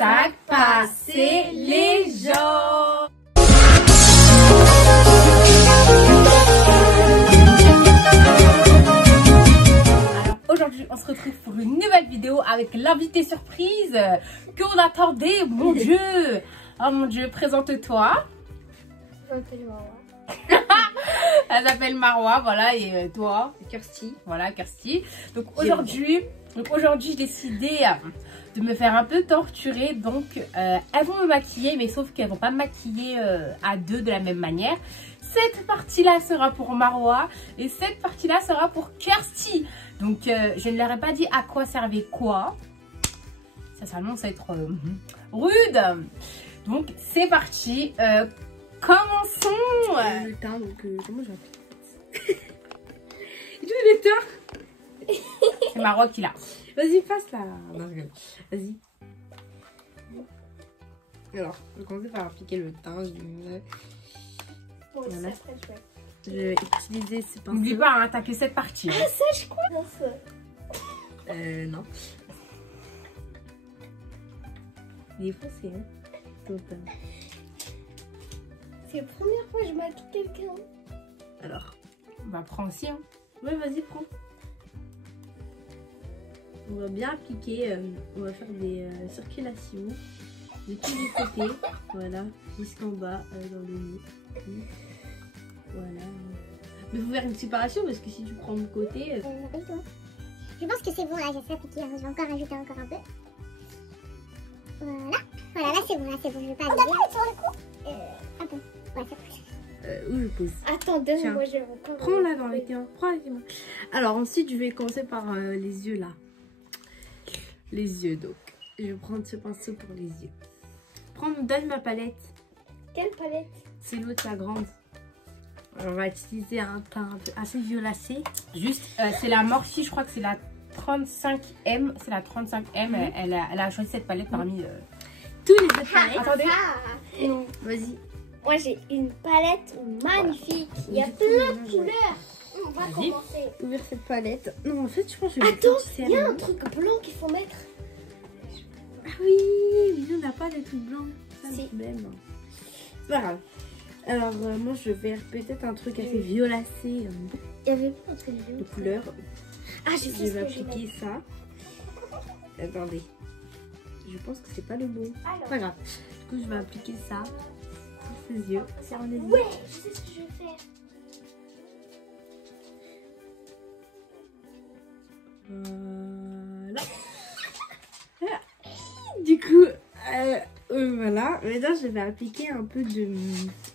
sac passer les gens. Alors aujourd'hui on se retrouve pour une nouvelle vidéo avec l'invité surprise qu'on attendait. Mon Dieu, oh mon Dieu, présente-toi. Je m'appelle Marwa. Elle s'appelle Marwa, voilà, et toi? Kirsty. Voilà, Kirsty. Donc aujourd'hui j'ai décidé de me faire un peu torturer. Donc elles vont me maquiller, mais sauf qu'elles vont pas me maquiller à deux de la même manière. Cette partie-là sera pour Marwa et cette partie-là sera pour Kirsty. Donc je ne leur ai pas dit à quoi servait quoi. Ça s'annonce être rude. Donc c'est parti. Commençons. Le teint, donc comment j'ai appelé? Tu veux le teint? C'est Marwa qui l'a. Vas-y, passe là. Non, je rigole. Vas-y. Alors, je vais commencer par appliquer le teint. Voilà. Je vais utiliser ces pinceaux. N'oublie pas, hein, t'as que cette partie. Ah, sèche quoi? Non. Il est foncé, hein. Total. C'est la première fois que je maquille quelqu'un. Alors. Bah prends aussi, hein. Ouais, vas-y, prends. On va bien appliquer, on va faire des circulations de tous les côtés, voilà, jusqu'en bas dans le nez. Voilà. Mais il faut faire une séparation parce que si tu prends de côté... Je pense que c'est bon, là, j'ai fait appliquer. Je vais encore rajouter encore un peu. Voilà. Voilà, là c'est bon, je vais pas aller. On a sur le cou un peu. Ouais, ça pousse. Où je pose? Attends, donne-moi, je vais encore... Prends là dans les mains. Prends avec les mains. Alors ensuite, je vais commencer par les yeux là. Les yeux, donc. Je vais prendre ce pinceau pour les yeux. Donne ma palette. Quelle palette? C'est l'autre, la grande. On va utiliser un teint un peu assez violacé. Juste, c'est la Morphe, je crois que c'est la 35M. C'est la 35M. Elle a choisi cette palette parmi tous les autres palettes. Attendez. Non. Vas-y. Moi j'ai une palette magnifique. Il y a plein de couleurs. On va commencer. Ouvrir cette palette. Non, en fait, je pense que je vais Attends, mettre il y a un truc blanc qu'il faut mettre. Ah oui, mais nous on n'a pas de trucs blancs. C'est le problème. C'est pas grave. Alors, moi je vais faire peut-être un truc assez violacé. Il y avait pas un truc De couleur. Ah, je sais Je vais appliquer ça. Attendez. Je pense que c'est pas le bon. Alors. Pas grave. Du coup, je vais appliquer ça sur ses yeux. Sur les yeux. Ouais, je sais ce que je vais faire. Voilà. Du coup, voilà. Maintenant, je vais appliquer un peu de...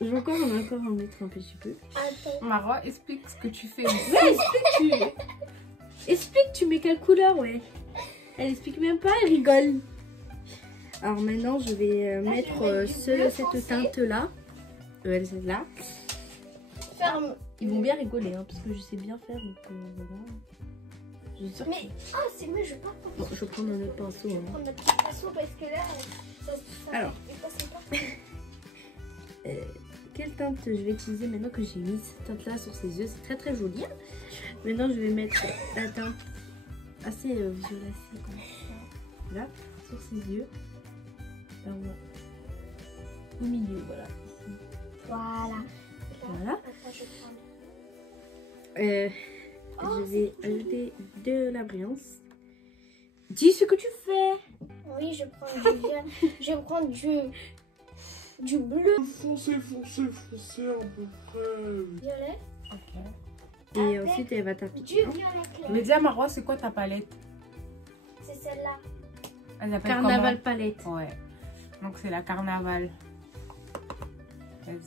Je vais encore en mettre un petit peu. Attends. Marwa, explique ce que tu fais. Ouais, explique, tu mets quelle couleur, ouais. Elle explique même pas, elle rigole. Alors maintenant, je vais mettre cette teinte-là. Celle-là. Ferme. Ils vont bien rigoler, hein, parce que je sais bien faire. Donc, voilà. Je suis sûre Mais, ah, c'est moi, je vais pas prendre. Bon, je vais prendre un autre pinceau. Je vais Hein. prendre notre petit pinceau parce que là, ça Alors. c'est pas. Quelle teinte je vais utiliser maintenant que j'ai mis cette teinte-là sur ses yeux? C'est très très joli. Maintenant, je vais mettre la teinte assez violacée comme ça. Là, sur ses yeux. Là, on va... Au milieu, voilà. Ici. Voilà. Voilà. Attends, je prends. Je vais ajouter de la brillance. Dis ce que tu fais. Oui, je prends du violet. Je vais prendre du bleu. Foncé à peu près. Violet. Ok. Et Avec ensuite, elle va Du t'appliquer. violet clair. Mais déjà, Marwa, c'est quoi ta palette? C'est celle-là. Elle s'appelle Carnaval palette. comment? Ouais. Donc c'est la Carnaval. Vas-y.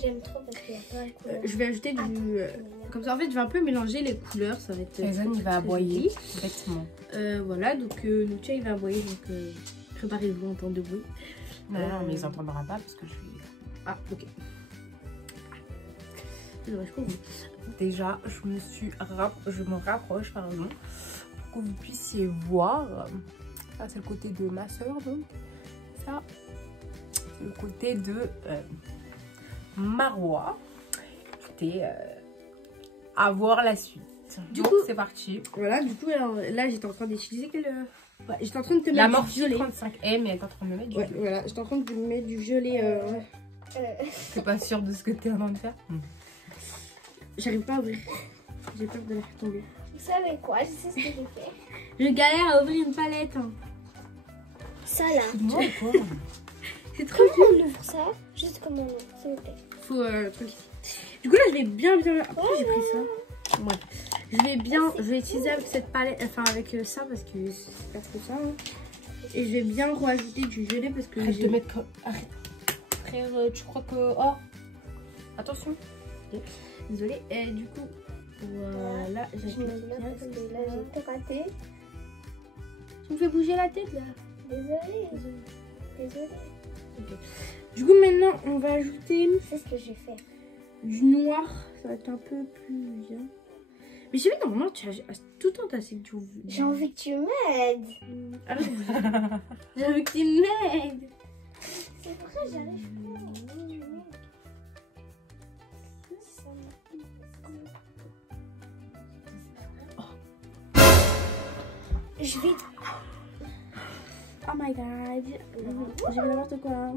J'aime trop parce qu'il y a plein de couleurs. Je vais ajouter du... comme ça, en fait, je vais un peu mélanger les couleurs. Ça va être... Jason, il va aboyer bêtement. Voilà, donc Nucha, il va aboyer. Donc, préparez-vous à entendre de bruit. Non, mais ils n'entendront pas parce que je suis... Ah, ok. Je comprends. Déjà, je me rapproche, pardon, pour que vous puissiez voir. Ça, c'est le côté de ma soeur, donc. Ça, c'est le côté de Marwa. Écoutez, à voir la suite. Du coup, c'est parti. Voilà, du coup, alors, là, j'étais en train d'utiliser quelle Ouais, j'étais en train de te La mettre du Morphe gelé. 35M, elle est en train de me mettre du Ouais, gelé. voilà, j'étais en train de te mettre du gelé. T'es pas sûre de ce que t'es en train de faire? J'arrive pas à ouvrir. J'ai peur de la faire tomber. Vous savez quoi? Je sais ce que j'ai fait. Je galère à ouvrir une palette. Hein. Ça là. Moi, quoi? C'est trop Comment on ouvre ça? Juste comment on ouvre, s'il vous plaît. Faut truc ici. Du coup là je vais bien. Après j'ai pris ça. Ouais. Je vais utiliser avec cette palette, enfin avec ça parce que c'est pas trop ça. Hein. Et je vais bien rajouter du gelé parce que Arrête de mettre. Arrête. Frère, tu crois que. Oh! Attention! Désolée. Et du coup, voilà, Je me mets là parce que là j'ai tout raté. Tu me fais bouger la tête là. Désolée. Okay. Du coup maintenant on va ajouter C'est ce que j'ai fait. du noir. Ça va être un peu plus bien. Mais j'ai vu normalement tu as tout le temps t'as assez du. J'ai envie que tu m'aides. Arrête de bouger. J'ai envie que tu m'aides. C'est vrai, j'arrive pas. Je vais. Oh my god. J'ai vu n'importe quoi.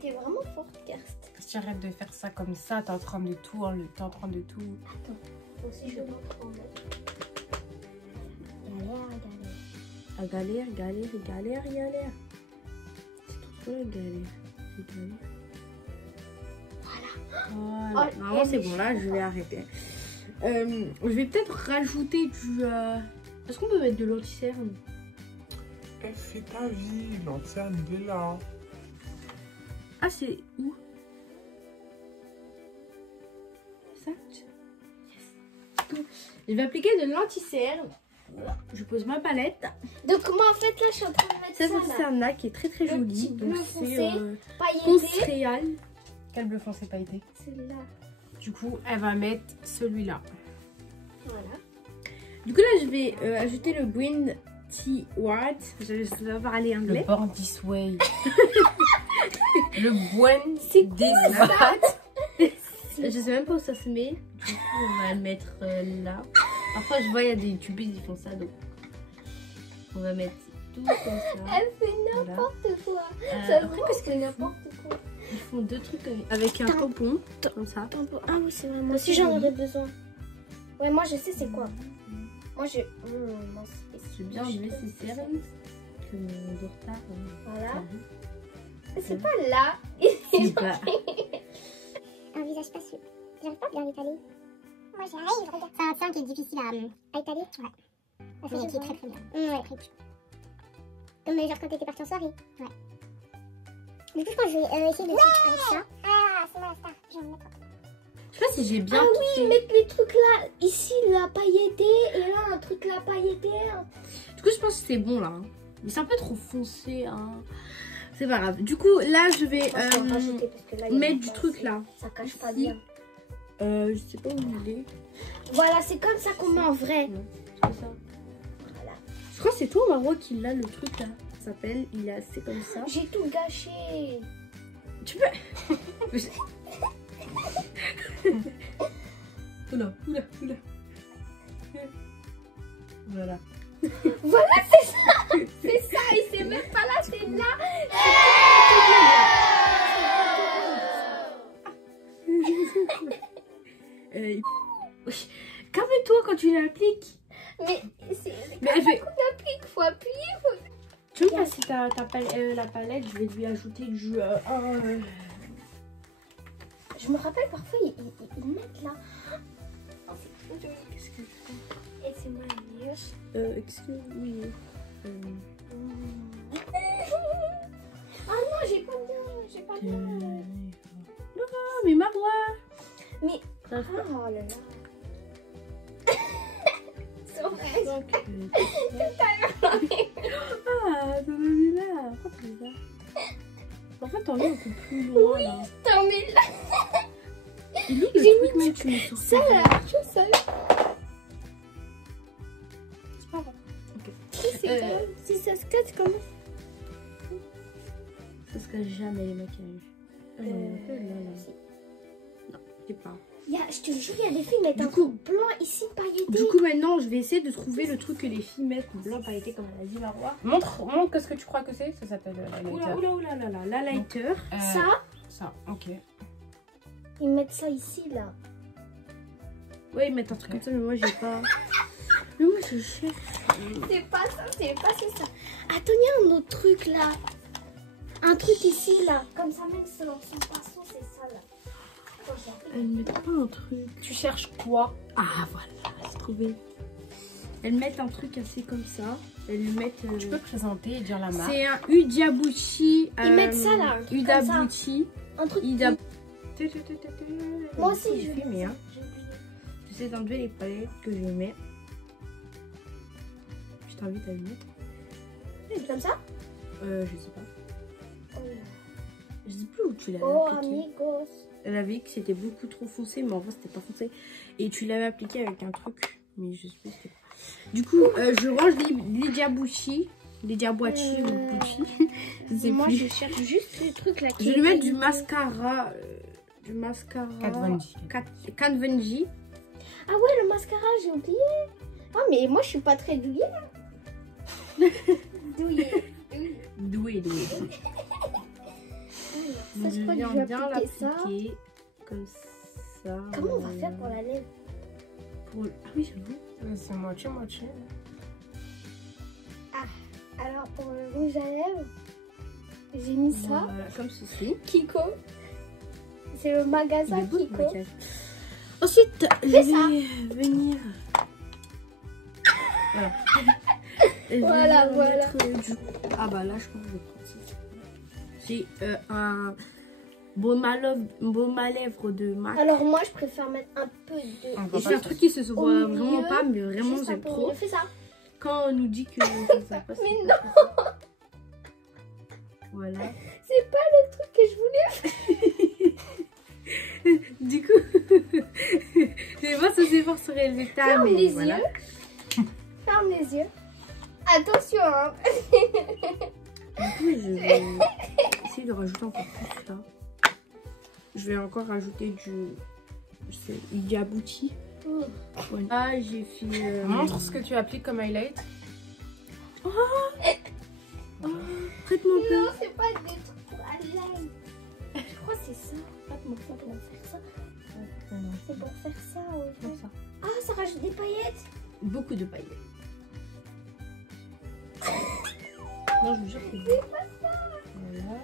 T'es vraiment forte, Kerst. Si tu arrêtes de faire ça comme ça, t'es en train de tout. T'es en train de tout. Attends, moi aussi je vais pas prendre. Galère. C'est trop la galère. Voilà. Oh, Normalement c'est bon là, je vais arrêter. Je vais peut-être rajouter du. Est-ce qu'on peut mettre de l'anti-cerne? Elle fait ta vie, l'antenne est là. Ah c'est où? Ça? Je vais appliquer de l'anti-cerne. Je pose ma palette. Donc moi en fait là je suis en train de mettre Ça ça c'est là. un lac qui est très très Le joli. petit Donc bleu c'est foncé, Ponce pailleté. Réal. Quel bleu foncé pailleté? Celle-là. Du coup, elle va mettre celui-là. Voilà. Du coup là je vais ajouter le Green Tea White. Je vais parler Le anglais. Born This Way. Le Born This Way. Je sais même pas où ça se met. Du coup on va le mettre là. Parfois je vois il y a des youtubeurs qui font ça donc on va mettre tout comme ça. Elle fait n'importe quoi. Ça se Après voit qu'est-ce que qu'ils font? n'importe quoi. Ils font deux trucs avec un tampon comme ça. Ah oui c'est vrai. Moi aussi j'en aurais besoin. Ouais moi je sais c'est quoi. Moi je. Moi, J'ai bien enlevé ces cernes que de retard. Voilà. C'est pas là. C'est pas. Un visage spacieux. J'arrive pas bien à l'étaler. Moi j'arrive, regarde. C'est un teint qui est difficile à étaler. Ouais. Mais qui est très très bien. Ouais. Comme genre quand t'étais partie en soirée. Ouais. Du coup je pense que je vais essayer de faire avec ça. Ah c'est moi la star. Je vais en mettre. Je sais pas si j'ai bien. Ah oui, mettre les trucs là, ici la pailleté et là un truc là pailleté. Du coup je pense que c'est bon là. Mais c'est un peu trop foncé. Hein. C'est pas grave. Du coup là je vais rajouter parce que là, il y a mettre pas du truc assez. là. Ça cache pas Ici. bien. Je sais pas où il est. Voilà, c'est comme ça qu'on met en vrai. C'est ça. Voilà. Je crois que c'est toi Marwa qui l'a le truc là. Ça s'appelle, il est assez comme ça. J'ai tout gâché. Tu peux. Oula. Voilà. Voilà, c'est ça. C'est ça, il sait même pas là, c'est là. Calme-toi quand tu l'appliques. Mais c'est Mais elle fait. qu'on applique, faut appuyer. Tu veux passer la palette, je vais lui ajouter du. Je me rappelle parfois, ils mettent là. Qu'est-ce que Et c'est moi la meilleure. excuse oui. Ah non, j'ai pas bien. Non, mais Marwa. Mais. Ça va pas. Oh là là. C'est vrai. Ah, ça m'a mis là. Pourquoi tu fais ça? En fait, t'en mets un peu plus loin là. T'en mets là. Et lui, le J'ai truc même, tu mets sur Ça là, tout seul. C'est pas grave. Si ça se casse, comment? Ça se casse jamais les maquillages. Là. Non, j'ai pas. Je te jure, il y a des filles qui mettent un coup- truc blanc ici pailleté. Du coup, maintenant, je vais essayer de trouver le truc que les filles mettent blanc pailleté, comme elle a dit Marois. Montre qu'est-ce que tu crois que c'est. Ça s'appelle la Oula, lighter. oula, oula, là, là, la lighter. Ça, ok. Ils mettent ça ici, là. Ouais, ils mettent un truc comme ça, mais moi, j'ai pas. Mais moi, je cherche. C'est pas ça, c'est ça. Attends, il y a un autre truc, là. Un truc ici, là. Comme ça, même sans pinceau, c'est ça, là. Attends, j'ai- Elles mettent pas un truc. Tu cherches quoi? Ah, voilà, j'ai trouvé. Elles mettent un truc assez comme ça. Elles le mettent. Tu peux présenter et dire la marque. C'est un Udabuchi. Ils mettent ça, là. Un truc comme ça. Udabuchi. Un truc. Ida... Moi aussi, je fais, mais hein. J'essaie d'enlever les palettes que je mets. Je t'invite à le mettre. C'est comme ça? Je sais pas. Je sais plus où tu l'avais Oh, appliqué. amigos. Elle avait dit que c'était beaucoup trop foncé, mais en vrai c'était pas foncé. Et tu l'avais appliqué avec un truc, mais je sais pas c'était quoi. Du coup, je range les diabouchis. Les diabouchis ou bouchis. Je sais Moi, plus. je cherche juste les trucs là. Je vais lui mettre du mascara. Kat Von D. Kat Von D. Ah ouais, le mascara, j'ai oublié. Ah, mais moi, je suis pas très douillée. Douillée. Doué. Ça, je crois que je vais appliquer ça. Comme ça. Comment on va faire pour la lèvre? Ah oui, j'avoue. C'est moitié. Alors, pour le rouge à lèvres, j'ai mis ça. Voilà, comme ceci. Kiko. C'est le Il magasin est beau, le Kiko. maquillage. Ensuite, je vais venir. Voilà. Je vais Voilà, venir voilà. mettre du... Ah bah là, je pense que je vais prendre ça. J'ai un baume à lèvres de MAC. Alors, moi, je préfère mettre un peu de. Et c'est un truc qui se voit Au vraiment milieu, pas, mais vraiment Juste un j'aime peu. trop. Fais ça. Quand on nous dit que ça passe. Mais c'est pas ça. Voilà. C'est pas le truc que je voulais. Du coup, c'est pas ça, c'est fort se réélever tard, Ferme mais les voilà. yeux. Ferme les yeux. Attention, hein. Du coup, je vais essayer de rajouter encore plus là. Je vais encore rajouter du Idiabouti. Voilà. Ah, j'ai fait. Montre ce que tu appliques comme highlight. Prête-moi un peu. Non, c'est pas des trucs pour highlight. Je crois que c'est ça. Attends, c'est pour faire ça. C'est pour faire ça. Comme ça. Ah, ça rajoute des paillettes. Beaucoup de paillettes. Non, je vous jure que C'est pas ça. voilà.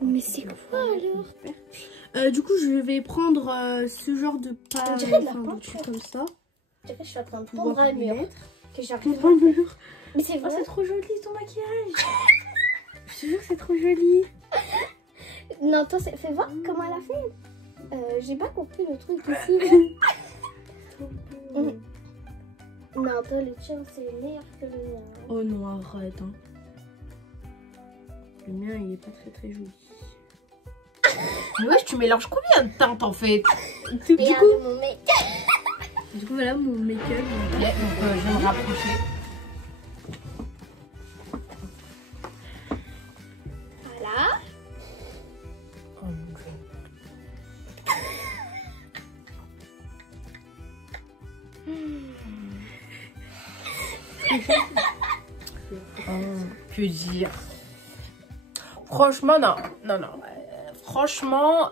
Mais c'est quoi alors? Du coup, je vais prendre ce genre de On dirait de la enfin, de peinture. trucs comme ça. Je dirais que je suis en train de Pour pondre un les mur. mettre. Que j'arrive. Pour le mur. Mais c'est Oh, vrai. c'est trop joli ton maquillage. Je te jure, c'est trop joli. Non, toi, fais voir comment elle a fait. J'ai pas compris le truc ici. Non, toi, le tien, c'est meilleur que le mien. Oh non, arrête. Hein. Le mien, il est pas très très joli. Mais wesh, tu mélanges combien de teintes en fait? Du Regarde coup, mon mec. voilà mon make-up. Ok, donc je vais me rapprocher. Voilà. Oh mon dieu. Que dire? Franchement, non. Franchement,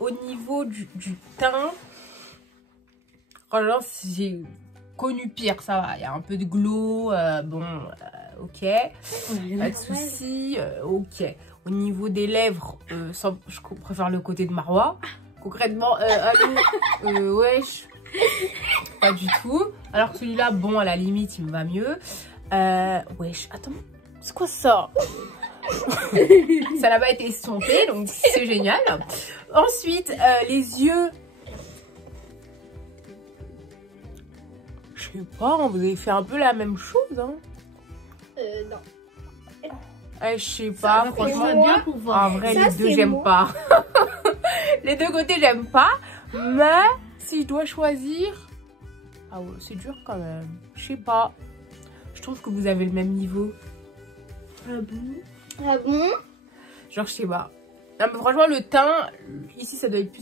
au niveau du teint, franchement, j'ai connu pire, ça va. Il y a un peu de glow, ok. Pas de soucis, ok. Au niveau des lèvres, je préfère le côté de Marois. Concrètement, allô, wesh. Pas du tout. Alors que celui-là, bon, à la limite, il me va mieux. Wesh, attends. C'est quoi ça? Ça n'a pas été estompé, donc c'est génial. Ensuite, les yeux. Je sais pas, vous avez fait un peu la même chose, hein? Non. Je sais pas, franchement, bien pour voir. en vrai, Ça, les deux, c'est j'aime moi. pas. Les deux côtés, j'aime pas. Mais si je dois choisir... Ah ouais, c'est dur quand même. Je sais pas. Je trouve que vous avez le même niveau. Ah bon? Ah bon? Genre, je sais pas. Non, mais franchement, le teint, ici, ça doit être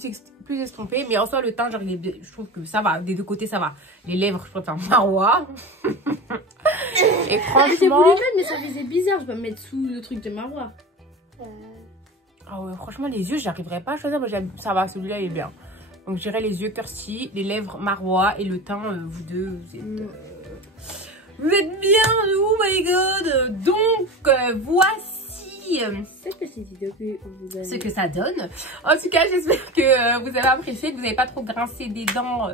plus estompé. Mais en soi, le teint, genre, je trouve que ça va. Des deux côtés, ça va. Les lèvres, je préfère Marwa. Et franchement... J'ai voulu mettre, mais ça faisait bizarre. Je vais me mettre sous le truc de Marwa. Ah ouais, franchement, les yeux, j'arriverai pas à choisir. Mais ça va, celui-là, il est bien. Donc, je dirais les yeux Kirsty, les lèvres Marwa et le teint, vous deux, vous êtes bien, oh my god. Donc, voici cette petite vidéo que vous avez... ce que ça donne. En tout cas, j'espère que vous avez apprécié, que vous n'avez pas trop grincé des dents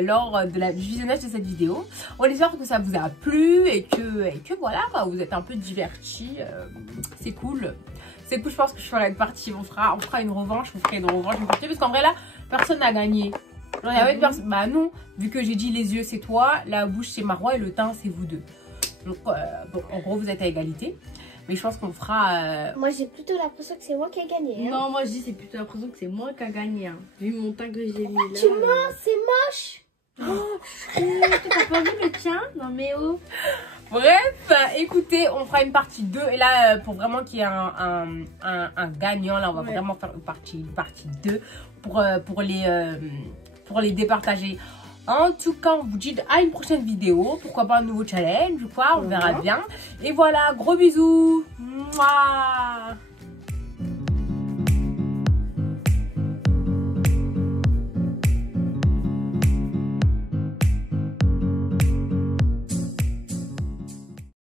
lors du visionnage de cette vidéo. On espère que ça vous a plu et que voilà, vous êtes un peu divertis. C'est cool. C'est cool, je pense que je ferai une partie. On fera une revanche, on ferait une revanche, une partie. Parce qu'en vrai, là, personne n'a gagné. Genre, il y avait une personne. Bah non, vu que j'ai dit les yeux, c'est toi, la bouche, c'est Marwa et le teint, c'est vous deux. Donc, bon, en gros, vous êtes à égalité. Mais je pense qu'on fera... Moi, j'ai plutôt l'impression que c'est moi qui ai gagné. Hein. Non, moi, je dis c'est plutôt l'impression que c'est moi qui a gagné. Hein. Vu mon teint que j'ai mis là. Tu mens, c'est moche. Oh, t'as pas vu le tien? Non, mais oh. Bref, écoutez, on fera une partie 2. Et là, pour vraiment qu'il y ait un gagnant, là, on va vraiment faire une partie 2 pour les départager. En tout cas, on vous dit à une prochaine vidéo. Pourquoi pas un nouveau challenge ou quoi, on verra bien. Et voilà, gros bisous. Mouah.